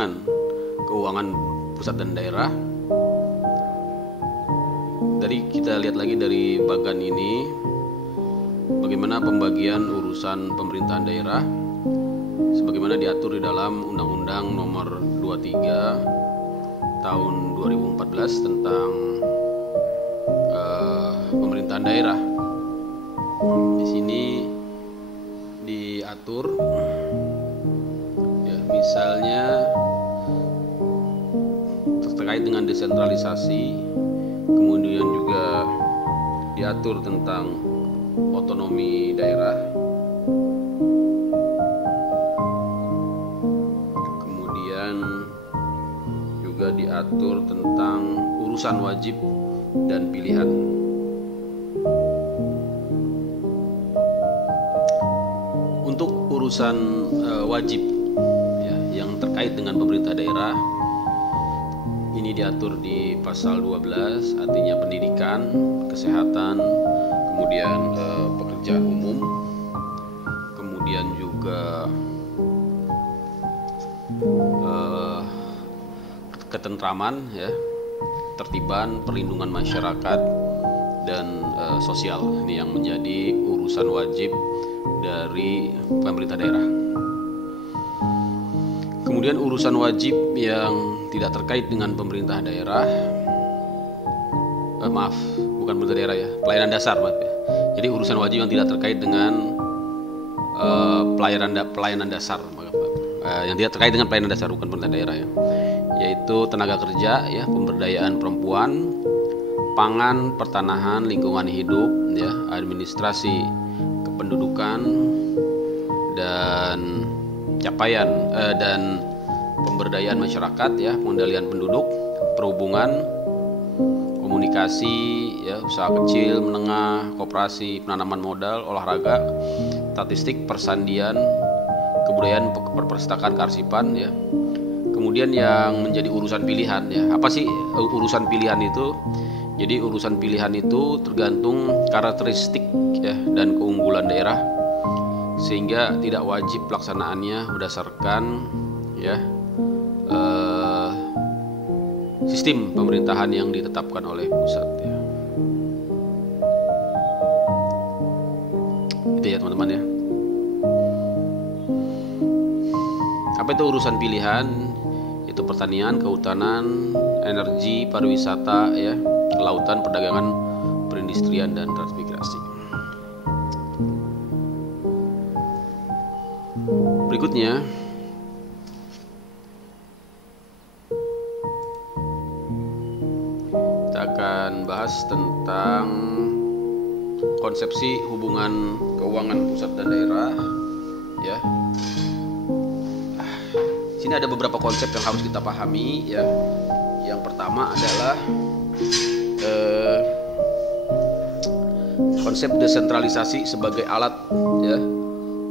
hubungan keuangan pusat dan daerah. Dari kita lihat lagi dari bagan ini, bagaimana pembagian urusan pemerintahan daerah sebagaimana diatur di dalam Undang-Undang Nomor 23 Tahun 2014 tentang pemerintahan daerah. Di sini diatur, ya, misalnya terkait dengan desentralisasi, kemudian juga diatur tentang otonomi daerah, kemudian juga diatur tentang urusan wajib dan pilihan. Untuk urusan wajib, ya, yang terkait dengan pemerintah daerah, ini diatur di pasal 12, artinya pendidikan, kesehatan, kemudian pekerjaan umum, kemudian juga ketentraman, ya, ketertiban, perlindungan masyarakat, dan sosial. Ini yang menjadi urusan wajib dari pemerintah daerah. Kemudian urusan wajib yang tidak terkait dengan pemerintah daerah, bukan pemerintah daerah, ya, pelayanan dasar, maaf, ya. Jadi urusan wajib yang tidak terkait dengan pelayanan dasar, yang tidak terkait dengan pelayanan dasar, bukan pemerintah daerah, ya, yaitu tenaga kerja, ya, pemberdayaan perempuan, pangan, pertanahan, lingkungan hidup, ya, administrasi kependudukan, dan capaian dan pemberdayaan masyarakat, ya, pengendalian penduduk, perhubungan, komunikasi, ya, usaha kecil, menengah, koperasi, penanaman modal, olahraga, statistik, persandian, kebudayaan, perpustakaan, kearsipan, ya. Kemudian yang menjadi urusan pilihan, ya, apa sih urusan pilihan itu? Jadi urusan pilihan itu tergantung karakteristik, ya, dan keunggulan daerah, sehingga tidak wajib pelaksanaannya berdasarkan, ya, sistem pemerintahan yang ditetapkan oleh pusat, ya. Itu, ya, teman-teman, ya. Apa itu urusan pilihan? Itu pertanian, kehutanan, energi, pariwisata, ya, kelautan, perdagangan, perindustrian, dan transmigrasi. Berikutnya, kita akan bahas tentang konsepsi hubungan keuangan pusat dan daerah, ya. Sini ada beberapa konsep yang harus kita pahami, ya. Yang pertama adalah konsep desentralisasi sebagai alat, ya,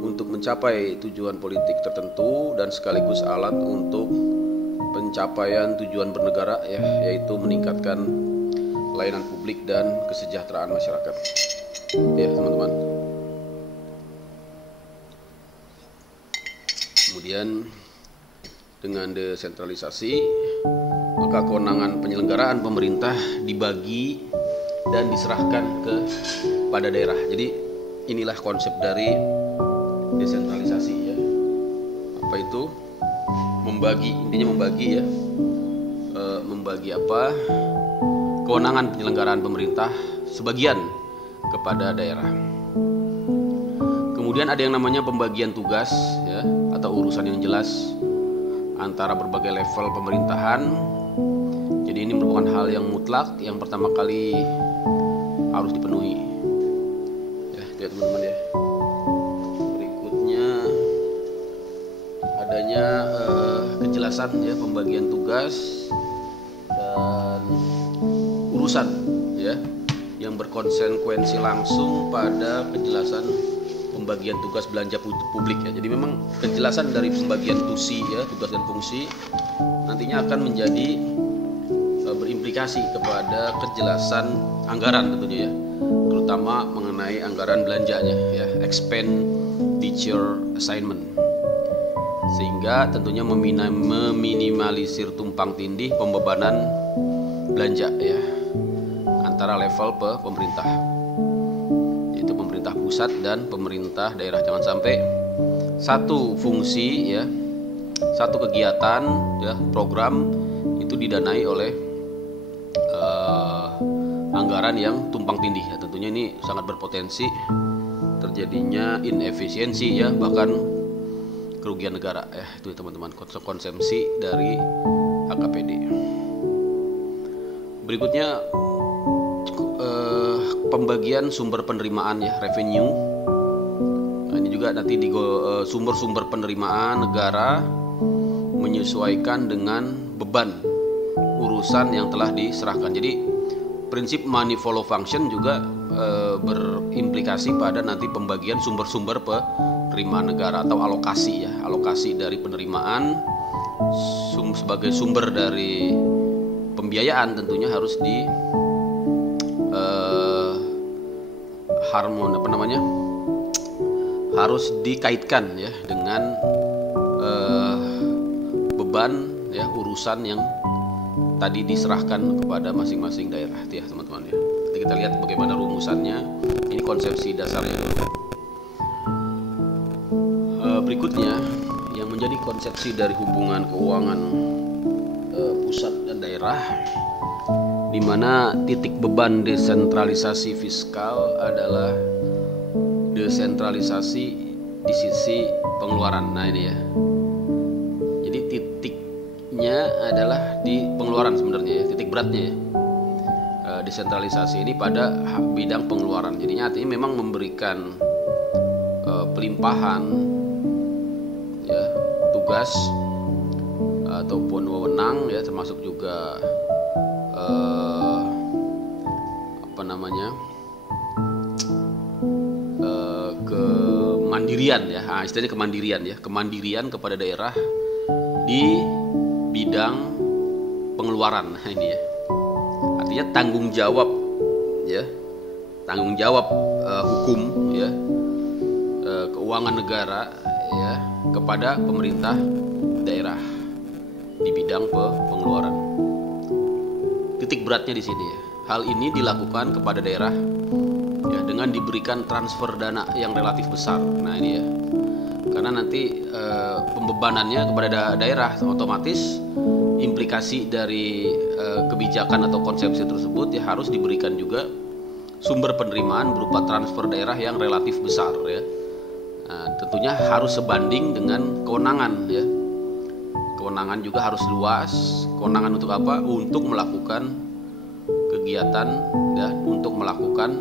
untuk mencapai tujuan politik tertentu dan sekaligus alat untuk pencapaian tujuan bernegara, ya, yaitu meningkatkan layanan publik dan kesejahteraan masyarakat, ya, teman-teman. Kemudian dengan desentralisasi, maka kewenangan penyelenggaraan pemerintah dibagi dan diserahkan kepada daerah. Jadi inilah konsep dari desentralisasi, ya. Apa itu? Membagi, intinya membagi, ya. Membagi apa? Kewenangan penyelenggaraan pemerintah sebagian kepada daerah. Kemudian ada yang namanya pembagian tugas, ya, atau urusan yang jelas antara berbagai level pemerintahan. Jadi ini merupakan hal yang mutlak yang pertama kali harus dipenuhi, ya, teman-teman, ya. Berikutnya adanya kejelasan, ya, pembagian tugas dan urusan, ya, yang berkonsekuensi langsung pada kejelasan pembagian tugas belanja publik, ya. Jadi memang kejelasan dari pembagian tusi, ya, tugas dan fungsi nantinya akan menjadi berimplikasi kepada kejelasan anggaran tentunya, ya, terutama mengenai anggaran belanjanya, ya, expenditure assignment. sehingga tentunya meminimalisir tumpang tindih pembebanan belanja ya antara level pemerintah, yaitu pemerintah pusat dan pemerintah daerah. Jangan sampai satu fungsi ya, satu kegiatan ya, program itu didanai oleh anggaran yang tumpang tindih ya. Tentunya ini sangat berpotensi terjadinya inefisiensi ya, bahkan kerugian negara ya. Itu teman-teman konsumsi dari HKPD. Berikutnya pembagian sumber penerimaan ya, revenue. Nah, ini juga nanti di sumber-sumber penerimaan negara menyesuaikan dengan beban urusan yang telah diserahkan. Jadi prinsip money follow function juga berimplikasi pada nanti pembagian sumber-sumber penerimaan negara atau alokasi ya, alokasi dari penerimaan sebagai sumber dari pembiayaan tentunya harus di harus dikaitkan ya dengan beban ya urusan yang tadi diserahkan kepada masing-masing daerah ya teman-teman ya. Nanti kita lihat bagaimana rumusannya. Ini konsepsi dasarnya dulu. Berikutnya yang menjadi konsepsi dari hubungan keuangan pusat dan daerah, di mana titik beban desentralisasi fiskal adalah desentralisasi di sisi pengeluaran. Nah ini ya. Jadi titiknya adalah di pengeluaran sebenarnya ya, titik beratnya ya. Desentralisasi ini pada bidang pengeluaran. Jadinya artinya memang memberikan pelimpahan ya, tugas ataupun wewenang ya, termasuk juga kemandirian ya, istilahnya kemandirian kepada daerah di bidang pengeluaran. Nah, ini ya, artinya tanggung jawab hukum ya, keuangan negara ya kepada pemerintah daerah di bidang pengeluaran. Titik beratnya di sini ya. Hal ini dilakukan kepada daerah ya dengan diberikan transfer dana yang relatif besar. Nah ini ya, karena nanti pembebanannya kepada daerah, otomatis implikasi dari kebijakan atau konsepsi tersebut ya harus diberikan juga sumber penerimaan berupa transfer daerah yang relatif besar ya. Nah, tentunya harus sebanding dengan kewenangan ya. Kewenangan juga harus luas. Kewenangan untuk apa? Untuk melakukan kegiatan ya, untuk melakukan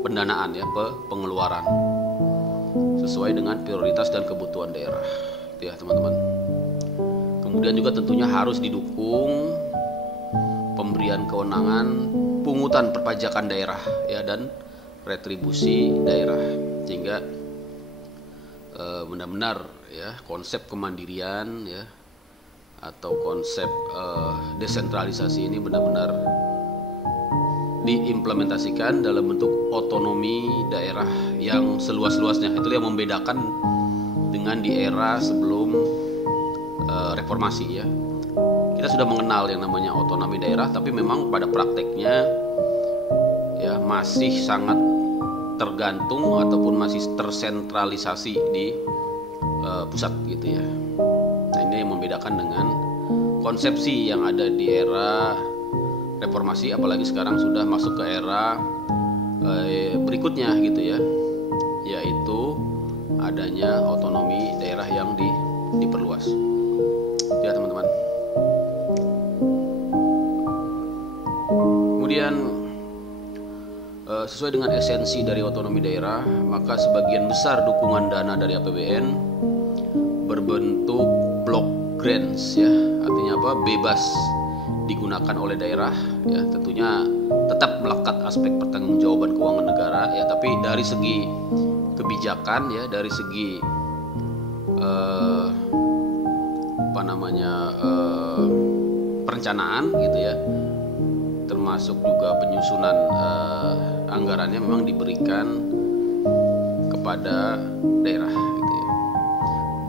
pendanaan ya, pengeluaran sesuai dengan prioritas dan kebutuhan daerah. Itu ya teman-teman. Kemudian juga tentunya harus didukung pemberian kewenangan pungutan perpajakan daerah ya, dan retribusi daerah, sehingga benar-benar ya konsep kemandirian ya atau konsep desentralisasi ini benar-benar diimplementasikan dalam bentuk otonomi daerah yang seluas-luasnya. Itu yang membedakan dengan di era sebelum reformasi ya. Kita sudah mengenal yang namanya otonomi daerah, tapi memang pada prakteknya ya masih sangat tergantung ataupun masih tersentralisasi di pusat gitu ya. Nah ini yang membedakan dengan konsepsi yang ada di era reformasi, apalagi sekarang sudah masuk ke era berikutnya gitu ya, yaitu adanya otonomi daerah yang diperluas ya teman-teman. Kemudian sesuai dengan esensi dari otonomi daerah, maka sebagian besar dukungan dana dari APBN berbentuk block grants ya, artinya apa? Bebas digunakan oleh daerah ya, tentunya tetap melekat aspek pertanggungjawaban keuangan negara ya, tapi dari segi kebijakan ya, dari segi perencanaan gitu ya, termasuk juga penyusunan anggarannya memang diberikan kepada daerah gitu ya.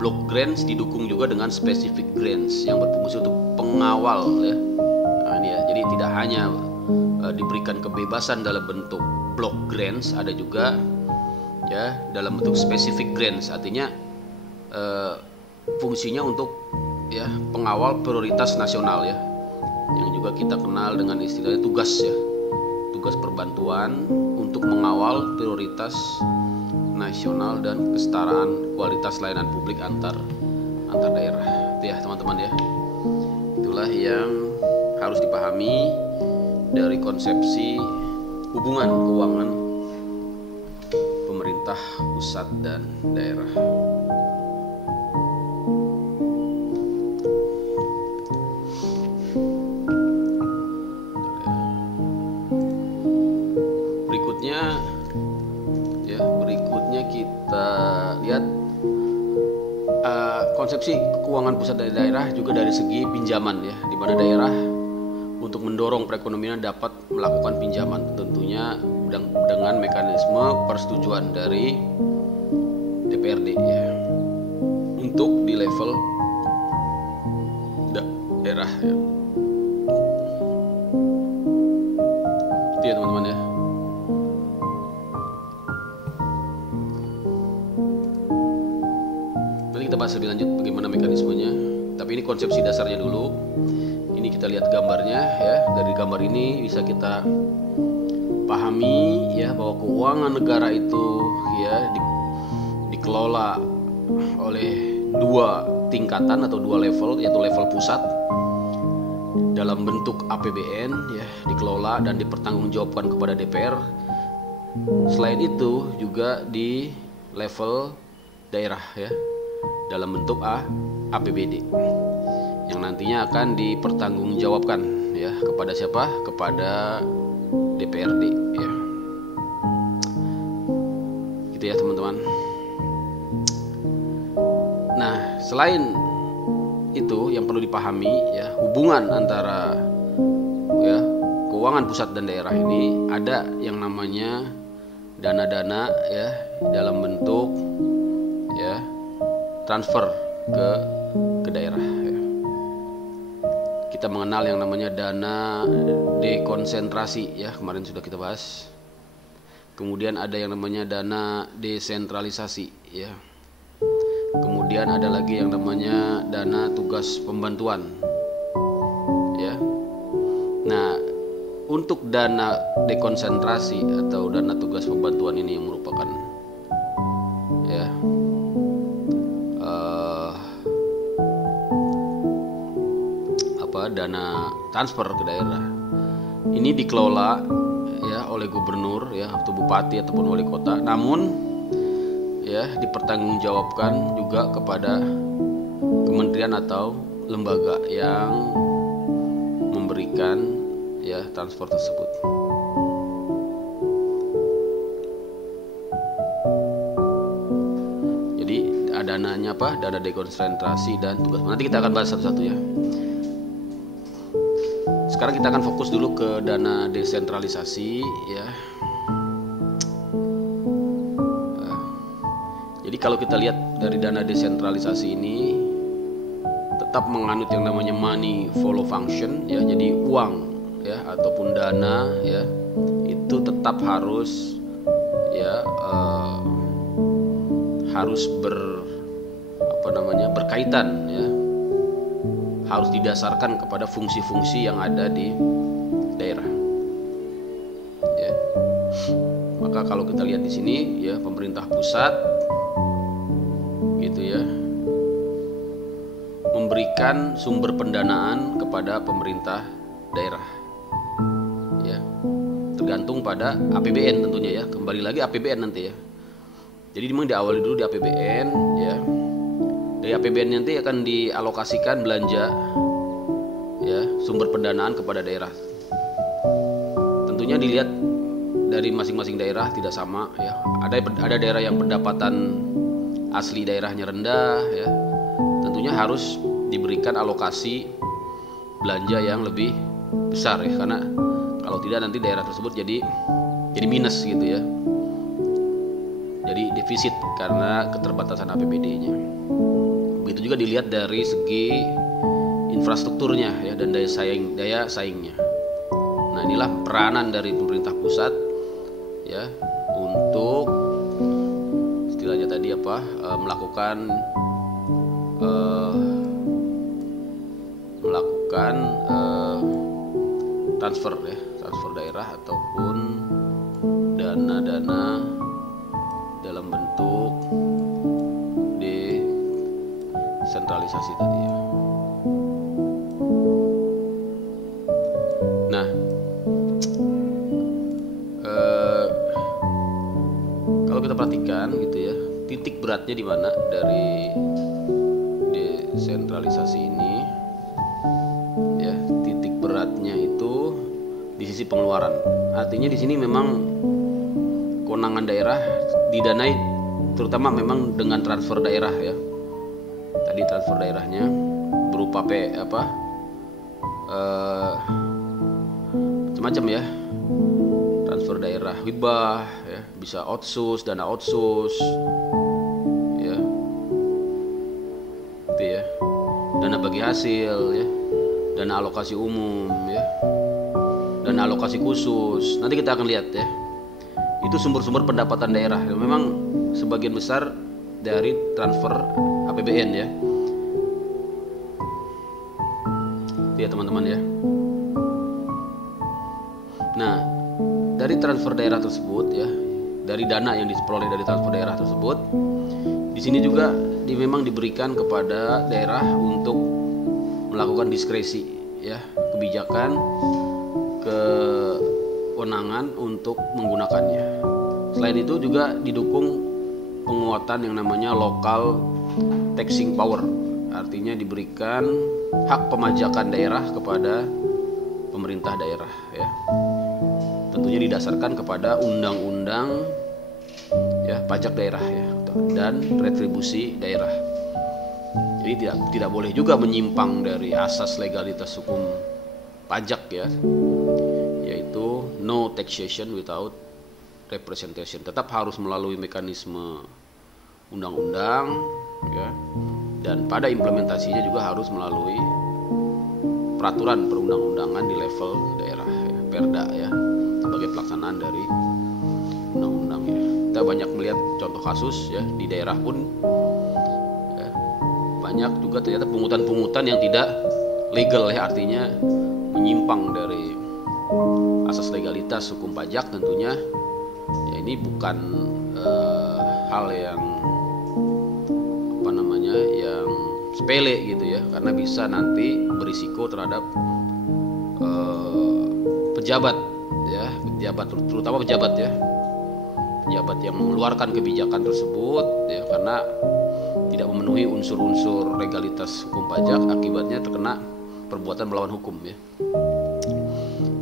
block grants didukung juga dengan specific grants yang berfungsi untuk pengawal ya. Nah, ini ya. Jadi tidak hanya diberikan kebebasan dalam bentuk block grants, ada juga ya dalam bentuk specific grants, artinya fungsinya untuk ya pengawal prioritas nasional ya, yang juga kita kenal dengan istilahnya tugas ya, tugas perbantuan untuk mengawal prioritas nasional dan kesetaraan kualitas layanan publik antar daerah. Itu ya teman-teman ya, itulah yang harus dipahami dari konsepsi hubungan keuangan pemerintah pusat dan daerah. Berikutnya kita lihat konsepsi keuangan pusat dan daerah juga dari segi pinjaman ya, di mana daerah untuk mendorong perekonomian dapat melakukan pinjaman, tentunya dengan mekanisme persetujuan dari DPRD ya, untuk di level daerah ya. Itu ya teman-teman ya. Nanti kita bahas lebih lanjut bagaimana mekanismenya, tapi ini konsepsi dasarnya dulu. Ini kita lihat gambarnya ya. Dari gambar ini bisa kita pahami ya bahwa keuangan negara itu ya dikelola oleh dua tingkatan atau dua level, yaitu level pusat dalam bentuk APBN ya, dikelola dan dipertanggungjawabkan kepada DPR. Selain itu juga di level daerah ya, dalam bentuk APBD yang nantinya akan dipertanggungjawabkan ya kepada siapa? Kepada DPRD ya. Gitu ya teman-teman. Nah, selain itu yang perlu dipahami ya, hubungan antara ya keuangan pusat dan daerah ini ada yang namanya dana-dana ya dalam bentuk ya transfer ke daerah ya. Kita mengenal yang namanya dana dekonsentrasi ya, kemarin sudah kita bahas. Kemudian ada yang namanya dana desentralisasi ya. Kemudian ada lagi yang namanya dana tugas pembantuan ya. Nah, untuk dana dekonsentrasi atau dana tugas pembantuan ini yang merupakan ya dana transfer ke daerah. Ini dikelola ya oleh gubernur ya atau bupati ataupun wali kota, namun ya dipertanggungjawabkan juga kepada kementerian atau lembaga yang memberikan ya transfer tersebut. Jadi dananya apa? Dana dekonsentrasi dan tugas. Nanti kita akan bahas satu-satu ya. Sekarang kita akan fokus dulu ke dana desentralisasi ya. Jadi kalau kita lihat dari dana desentralisasi ini tetap menganut yang namanya money follow function ya. Jadi uang ya ataupun dana ya itu tetap harus ya harus berkaitan ya, harus didasarkan kepada fungsi-fungsi yang ada di daerah. Ya. Maka kalau kita lihat di sini ya pemerintah pusat gitu ya memberikan sumber pendanaan kepada pemerintah daerah. Ya. Tergantung pada APBN tentunya ya. Kembali lagi APBN nanti ya. Jadi memang diawali dulu di APBN ya. Dari APBN nanti akan dialokasikan belanja ya sumber pendanaan kepada daerah. Tentunya dilihat dari masing-masing daerah tidak sama ya. Ada daerah yang pendapatan asli daerahnya rendah ya. Tentunya harus diberikan alokasi belanja yang lebih besar ya, karena kalau tidak nanti daerah tersebut jadi minus gitu ya. Jadi defisit karena keterbatasan APBD-nya. Begitu juga dilihat dari segi infrastrukturnya ya dan daya saingnya. Nah, inilah peranan dari pemerintah pusat ya untuk istilahnya tadi melakukan transfer daerah ataupun dana-dana dalam bentuk desentralisasi tadi ya. Nah, kalau kita perhatikan gitu ya, titik beratnya di mana dari desentralisasi ini ya, titik beratnya itu di sisi pengeluaran. Artinya di sini memang kewenangan daerah didanai terutama memang dengan transfer daerah ya. Tadi transfer daerahnya berupa macam-macam ya. Transfer daerah hibah ya, bisa outsource, dana outsource ya. Itu ya. Dana bagi hasil ya. Dana alokasi umum ya. Dana alokasi khusus. Nanti kita akan lihat ya. Itu sumber-sumber pendapatan daerah. Memang sebagian besar dari transfer APBN ya. Itu ya teman-teman ya. Nah, dari transfer daerah tersebut ya, dari dana yang diperoleh dari transfer daerah tersebut, di sini juga memang diberikan kepada daerah untuk melakukan diskresi ya, kebijakan, kewenangan untuk menggunakannya. Selain itu juga didukung penguatan yang namanya local taxing power, artinya diberikan hak pemajakan daerah kepada pemerintah daerah ya. Tentunya didasarkan kepada undang-undang ya pajak daerah ya dan retribusi daerah. Jadi tidak boleh juga menyimpang dari asas legalitas hukum pajak ya, yaitu no taxation without representation. Tetap harus melalui mekanisme undang-undang ya, dan pada implementasinya juga harus melalui peraturan perundang-undangan di level daerah ya, Perda ya, sebagai pelaksanaan dari undang-undang ya. Kita banyak melihat contoh kasus ya di daerah pun ya, banyak juga ternyata pungutan-pungutan yang tidak legal ya, artinya menyimpang dari asas legalitas hukum pajak tentunya ya. Ini bukan hal yang yang sepele gitu ya, karena bisa nanti berisiko terhadap pejabat ya, terutama pejabat yang mengeluarkan kebijakan tersebut ya, karena tidak memenuhi unsur-unsur legalitas hukum pajak, akibatnya terkena perbuatan melawan hukum ya,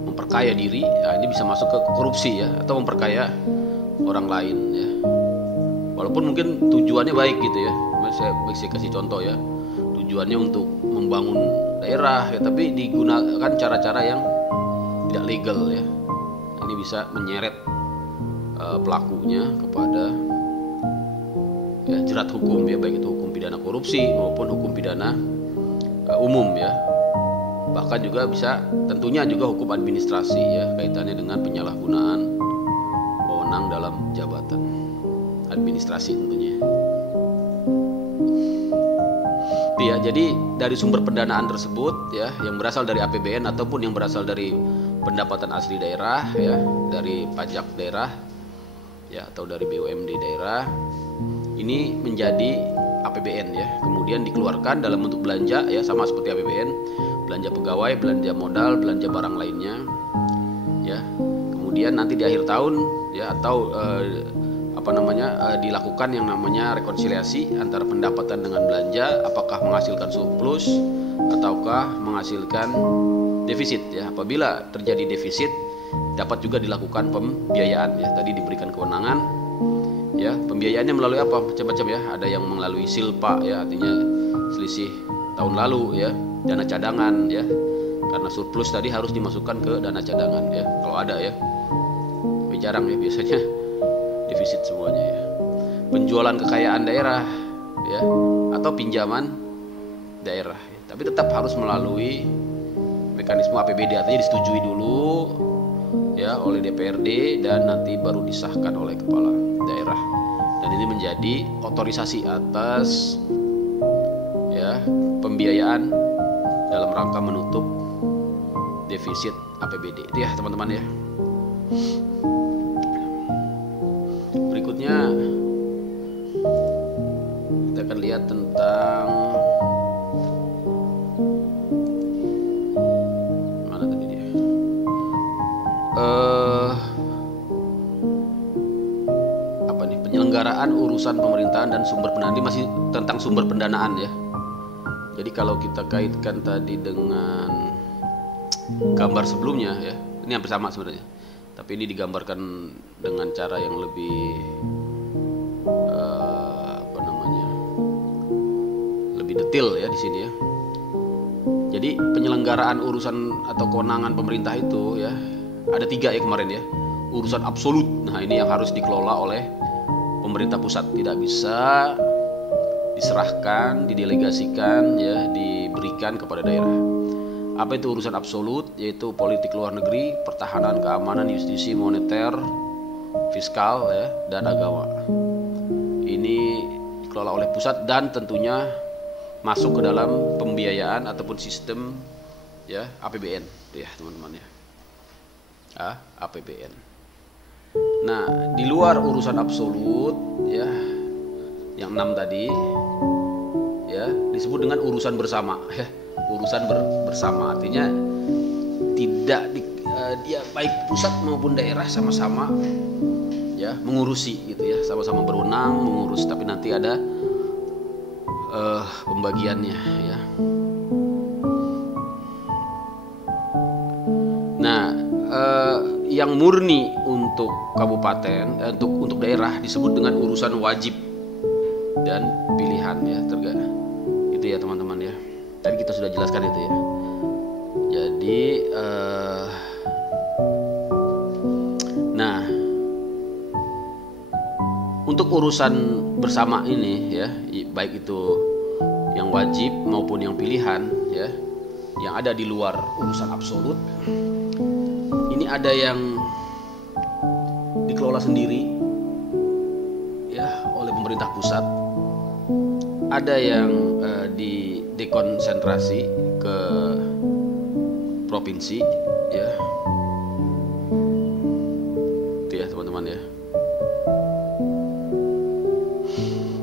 memperkaya diri ya, ini bisa masuk ke korupsi ya, atau memperkaya orang lain ya, walaupun mungkin tujuannya baik gitu ya. Saya kasih contoh ya, tujuannya untuk membangun daerah ya, tapi digunakan cara-cara yang tidak legal ya. Ini bisa menyeret pelakunya kepada ya, jerat hukum ya, baik itu hukum pidana korupsi maupun hukum pidana umum ya. Bahkan juga bisa tentunya juga hukum administrasi ya, kaitannya dengan penyalahgunaan wewenang dalam jabatan administrasi tentunya. Ya, jadi dari sumber pendanaan tersebut ya, yang berasal dari APBN ataupun yang berasal dari pendapatan asli daerah ya, dari pajak daerah ya, atau dari BUMD daerah, ini menjadi APBN ya, kemudian dikeluarkan dalam bentuk belanja ya, sama seperti APBN, belanja pegawai, belanja modal, belanja barang lainnya ya. Kemudian nanti di akhir tahun ya, atau dilakukan yang namanya rekonsiliasi antara pendapatan dengan belanja, apakah menghasilkan surplus ataukah menghasilkan defisit ya. Apabila terjadi defisit, dapat juga dilakukan pembiayaan ya. Tadi diberikan kewenangan ya, pembiayaannya melalui apa? Macam-macam ya. Ada yang melalui silpa ya, artinya selisih tahun lalu ya, dana cadangan ya. Karena surplus tadi harus dimasukkan ke dana cadangan ya, kalau ada ya. Tapi jarang ya, biasanya defisit semuanya ya. Penjualan kekayaan daerah ya, atau pinjaman daerah. Tapi tetap harus melalui mekanisme APBD, artinya disetujui dulu ya oleh DPRD dan nanti baru disahkan oleh kepala daerah. Dan ini menjadi otorisasi atas ya pembiayaan dalam rangka menutup defisit APBD. Itu ya teman-teman ya. Berikutnya kita akan lihat tentang mana tadi dia. Apa nih? Penyelenggaraan urusan pemerintahan dan sumber pendanaan. Ini masih tentang sumber pendanaan ya. Jadi kalau kita kaitkan tadi dengan gambar sebelumnya ya, ini hampir sama sebenarnya. Tapi ini digambarkan dengan cara yang lebih lebih detail ya di sini ya. Jadi penyelenggaraan urusan atau kewenangan pemerintah itu ya ada 3 ya kemarin ya. Urusan absolut. Nah ini yang harus dikelola oleh pemerintah pusat, tidak bisa diserahkan, didelegasikan ya, diberikan kepada daerah. Apa itu urusan absolut? Yaitu politik luar negeri, pertahanan, keamanan, justisi, moneter, fiskal ya, dan agama. Ini dikelola oleh pusat dan tentunya masuk ke dalam pembiayaan ataupun sistem ya APBN ya teman-teman ya. APBN. Nah, di luar urusan absolut ya yang 6 tadi ya disebut dengan urusan bersama ya. Urusan bersama artinya tidak dia baik pusat maupun daerah sama-sama ya mengurusi gitu ya, sama-sama berwenang mengurus, tapi nanti ada pembagiannya ya. Nah, yang murni untuk kabupaten untuk daerah disebut dengan urusan wajib dan pilihan ya, itu ya teman-teman ya. Tadi kita sudah jelaskan itu ya. Jadi nah untuk urusan bersama ini ya, baik itu yang wajib maupun yang pilihan ya, yang ada di luar urusan absolut, ini ada yang dikelola sendiri ya oleh pemerintah pusat, ada yang dekonsentrasi ke provinsi ya. Itu ya teman-teman ya.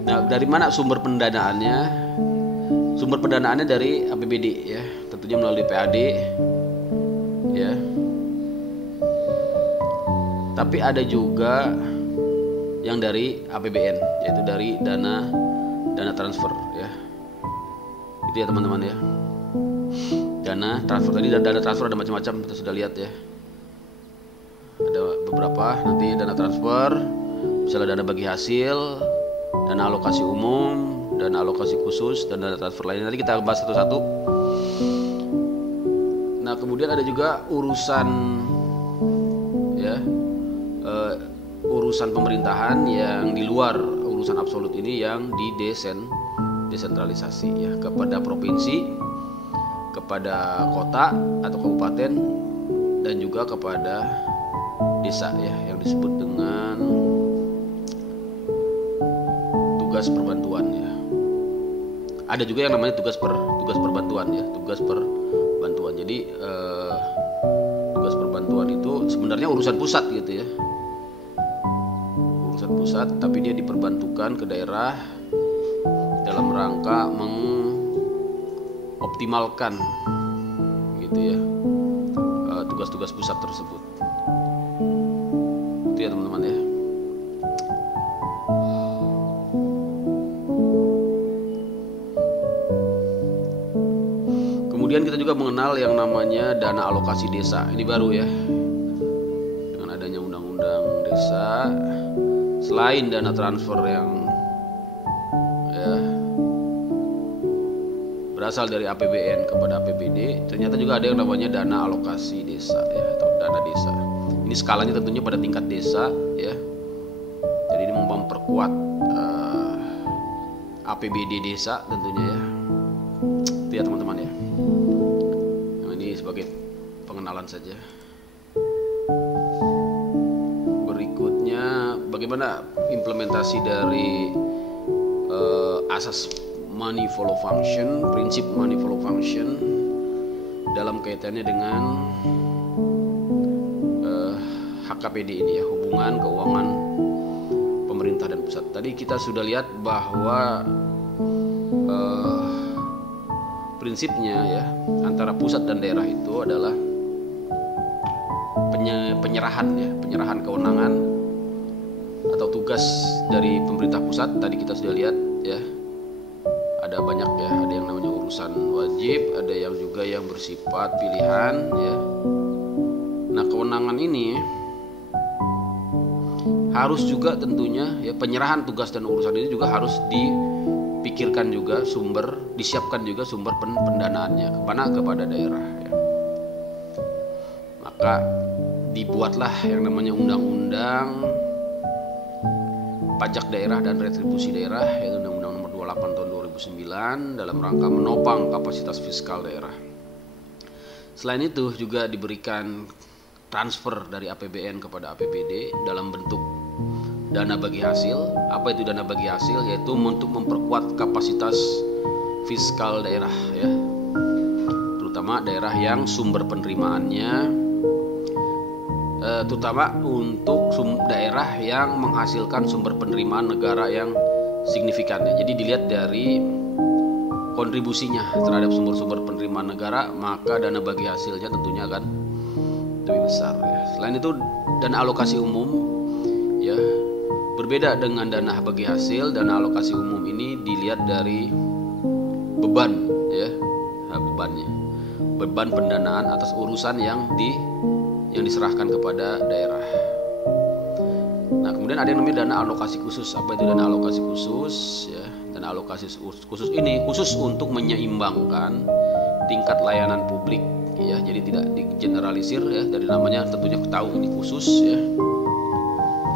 Nah, dari mana sumber pendanaannya? Sumber pendanaannya dari APBD ya, tentunya melalui PAD ya. Tapi ada juga yang dari APBN, yaitu dari dana transfer ya. Itu ya teman-teman ya. Dana transfer tadi, dana transfer ada macam-macam, kita sudah lihat ya. Ada beberapa nanti dana transfer, misalnya dana bagi hasil, dana alokasi umum, dana alokasi khusus, dan dana transfer lainnya. Nanti kita bahas satu-satu. Nah, kemudian ada juga urusan ya, urusan pemerintahan yang di luar urusan absolut ini, yang desentralisasi ya, kepada provinsi, kepada kota atau kabupaten, dan juga kepada desa ya, yang disebut dengan tugas perbantuan ya. Ada juga yang namanya tugas perbantuan ya, tugas perbantuan. Jadi tugas perbantuan itu sebenarnya urusan pusat gitu ya, urusan pusat, tapi dia diperbantukan ke daerah dalam rangka mengoptimalkan gitu ya tugas-tugas pusat tersebut. Itu ya teman-teman ya. Kemudian kita juga mengenal yang namanya dana alokasi desa. Ini baru ya, dengan adanya undang-undang desa. Selain dana transfer yang ya berasal dari APBN kepada APBD, ternyata juga ada yang namanya dana alokasi desa ya, atau dana desa. Ini skalanya tentunya pada tingkat desa ya. Jadi ini memperkuat APBD desa tentunya ya. Lihat teman-teman ya. Nah, ini sebagai pengenalan saja. Berikutnya bagaimana implementasi dari asas money follow function, prinsip money follow function dalam kaitannya dengan HKPD ini ya, hubungan keuangan pemerintah dan pusat. Tadi kita sudah lihat bahwa prinsipnya ya antara pusat dan daerah itu adalah penyerahan kewenangan atau tugas dari pemerintah pusat. Tadi kita sudah lihat ya, ada banyak ya, ada yang namanya urusan wajib, ada yang juga yang bersifat pilihan ya. Nah, kewenangan ini harus juga tentunya ya, penyerahan tugas dan urusan ini juga harus dipikirkan juga disiapkan juga sumber pendanaannya kepada daerah ya. Maka dibuatlah yang namanya undang-undang pajak daerah dan retribusi daerah, yaitu Undang-Undang Nomor 28 Tahun 2009 dalam rangka menopang kapasitas fiskal daerah. Selain itu juga diberikan transfer dari APBN kepada APBD dalam bentuk dana bagi hasil. Apa itu dana bagi hasil? Yaitu untuk memperkuat kapasitas fiskal daerah ya, terutama daerah yang sumber penerimaannya terutama untuk daerah yang menghasilkan sumber penerimaan negara yang signifikan ya. Jadi dilihat dari kontribusinya terhadap sumber-sumber penerimaan negara, maka dana bagi hasilnya tentunya akan lebih besar ya. Selain itu dana alokasi umum ya, berbeda dengan dana bagi hasil. Dana alokasi umum ini dilihat dari beban ya, beban pendanaan atas urusan yang diserahkan kepada daerah. Nah, kemudian ada yang namanya dana alokasi khusus. Apa itu dana alokasi khusus ya? Dana alokasi khusus ini khusus untuk menyeimbangkan tingkat layanan publik ya, jadi tidak digeneralisir ya, dari namanya tentunya tahu ini khusus ya.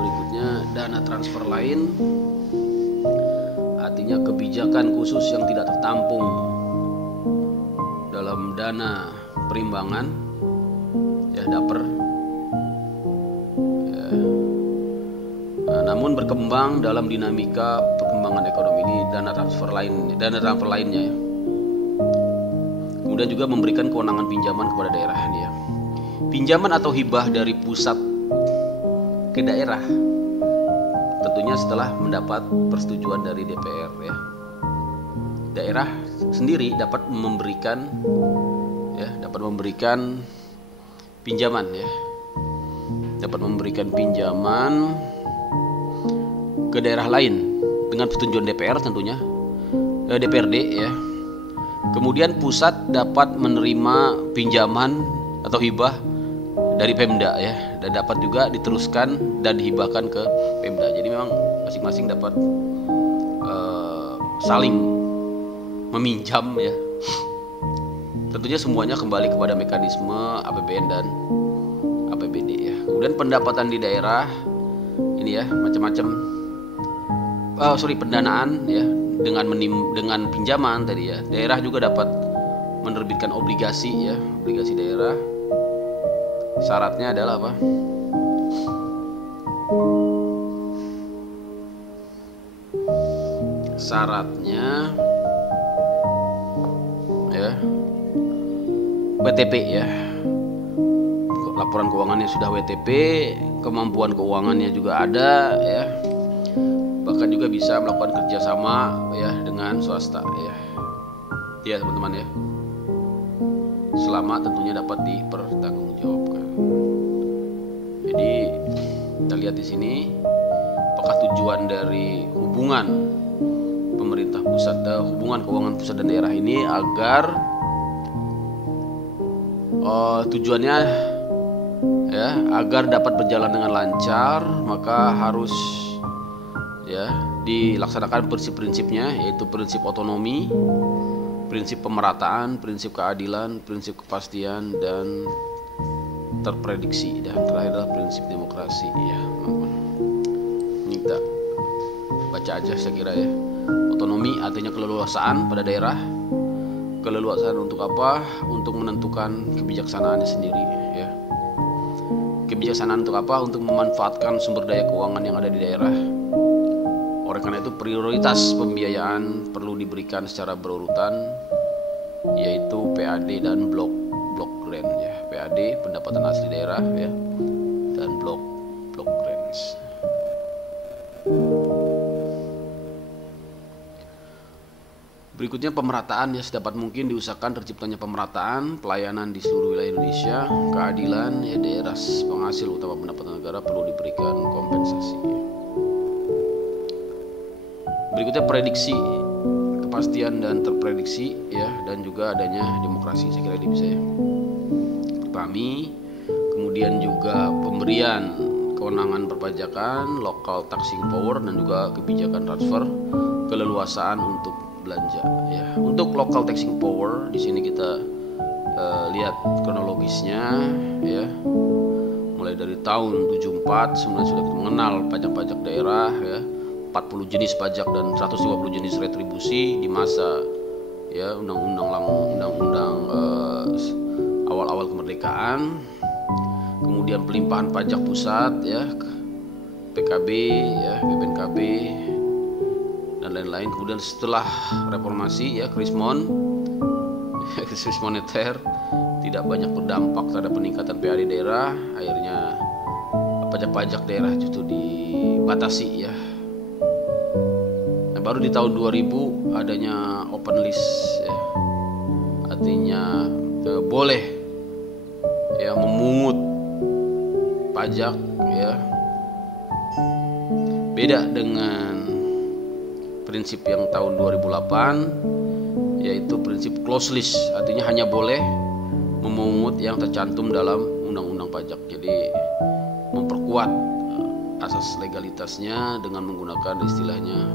Berikutnya dana transfer lain, artinya kebijakan khusus yang tidak tertampung dalam dana perimbangan ya, daper ya. Nah, namun berkembang dalam dinamika perkembangan ekonomi ini dana transfer lainnya ya. Kemudian juga memberikan kewenangan pinjaman kepada daerah nih ya. Pinjaman atau hibah dari pusat ke daerah tentunya setelah mendapat persetujuan dari DPR ya. Daerah sendiri dapat memberikan pinjaman ya. Dapat memberikan pinjaman ke daerah lain dengan persetujuan DPR tentunya, DPRD ya. Kemudian pusat dapat menerima pinjaman atau hibah dari Pemda ya, dan dapat juga diteruskan dan dihibahkan ke Pemda. Jadi memang masing-masing dapat saling meminjam ya. Tentunya semuanya kembali kepada mekanisme APBN dan APBD ya. Kemudian pendapatan di daerah ini ya, macam-macam pendanaan ya, dengan pinjaman tadi ya. Daerah juga dapat menerbitkan obligasi ya, obligasi daerah. Syaratnya adalah apa? Syaratnya ya WTP ya, laporan keuangannya sudah WTP, kemampuan keuangannya juga ada ya, bahkan juga bisa melakukan kerjasama ya dengan swasta ya teman-teman ya, selama tentunya dapat dipertanggungjawabkan. Jadi kita lihat di sini, apakah tujuan dari hubungan pemerintah pusat, hubungan keuangan pusat dan daerah ini agar tujuannya ya agar dapat berjalan dengan lancar, maka harus ya dilaksanakan prinsip-prinsipnya, yaitu prinsip otonomi, prinsip pemerataan, prinsip keadilan, prinsip kepastian dan terprediksi, dan terakhir adalah prinsip demokrasi ya teman-teman. Ini kita baca aja saya kira ya. Otonomi artinya keleluasaan pada daerah, keleluasaan untuk apa? Untuk menentukan kebijaksanaannya sendiri, ya. Kebijaksanaan untuk apa? Untuk memanfaatkan sumber daya keuangan yang ada di daerah. Oleh karena itu prioritas pembiayaan perlu diberikan secara berurutan, yaitu PAD dan blok grant, ya. PAD pendapatan asli daerah, ya, dan blok grants. Berikutnya pemerataan, ya, sedapat mungkin diusahakan terciptanya pemerataan pelayanan di seluruh wilayah Indonesia. Keadilan, ya, daerah penghasil utama pendapatan negara perlu diberikan kompensasi. Berikutnya prediksi, kepastian dan terprediksi, ya, dan juga adanya demokrasi. Saya kira ini bisa, ya, dipahami. Kemudian juga pemberian kewenangan perpajakan, local taxing power, dan juga kebijakan transfer keleluasaan untuk belanja, ya. Untuk local taxing power di sini kita lihat kronologisnya, ya. Mulai dari tahun 74 sebenarnya sudah kita mengenal pajak-pajak daerah, ya. 40 jenis pajak dan 150 jenis retribusi di masa, ya, undang-undang awal-awal kemerdekaan. Kemudian pelimpahan pajak pusat, ya, PKB, ya, BPNKB dan lain-lain. Kemudian setelah reformasi, ya, krismon krisis moneter tidak banyak berdampak terhadap peningkatan PAD daerah. Akhirnya pajak-pajak daerah justru dibatasi, ya. Nah, baru di tahun 2000 adanya open list, ya. Artinya boleh, ya, memungut pajak, ya. Beda dengan prinsip yang tahun 2008, yaitu prinsip close list, artinya hanya boleh memungut yang tercantum dalam undang-undang pajak. Jadi memperkuat asas legalitasnya dengan menggunakan istilahnya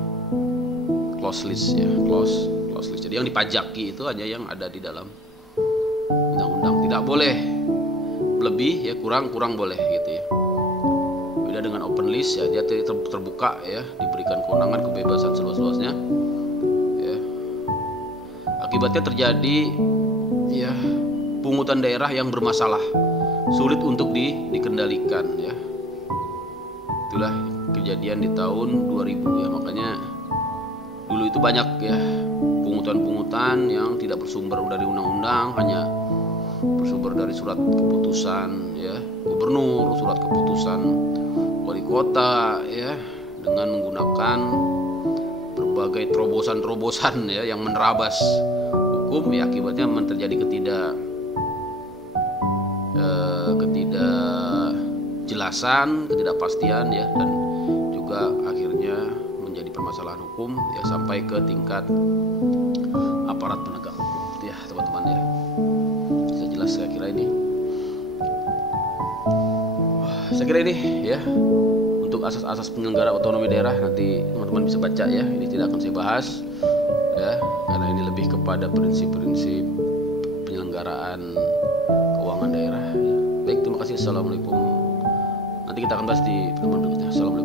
close list, ya, close list. Jadi yang dipajaki itu hanya yang ada di dalam undang-undang, tidak boleh lebih, ya, kurang boleh, gitu, ya. Beda dengan open list, ya, dia terbuka, ya, diberikan kewenangan kebebasan seluas-luasnya, ya. Akibatnya terjadi, ya, pungutan daerah yang bermasalah, sulit untuk dikendalikan, ya. Itulah kejadian di tahun 2000, ya. Makanya dulu itu banyak, ya, pungutan-pungutan yang tidak bersumber dari undang-undang, hanya bersumber dari surat keputusan, ya, gubernur, surat keputusan wali kota, ya, dengan menggunakan berbagai terobosan-terobosan, ya, yang menerabas hukum, ya. Akibatnya terjadi ketidakjelasan, ketidakpastian, ya, dan juga akhirnya menjadi permasalahan hukum, ya, sampai ke tingkat aparat penegak hukum, ya, teman-teman, ya. Bisa jelas saya kira ini. Saya kira ini, ya, untuk asas-asas penyelenggara otonomi daerah. Nanti teman-teman bisa baca, ya. Ini tidak akan saya bahas, ya, karena ini lebih kepada prinsip-prinsip penyelenggaraan keuangan daerah, ya. Baik, terima kasih. Assalamualaikum. Nanti kita akan bahas di pertemuan berikutnya. Assalamualaikum.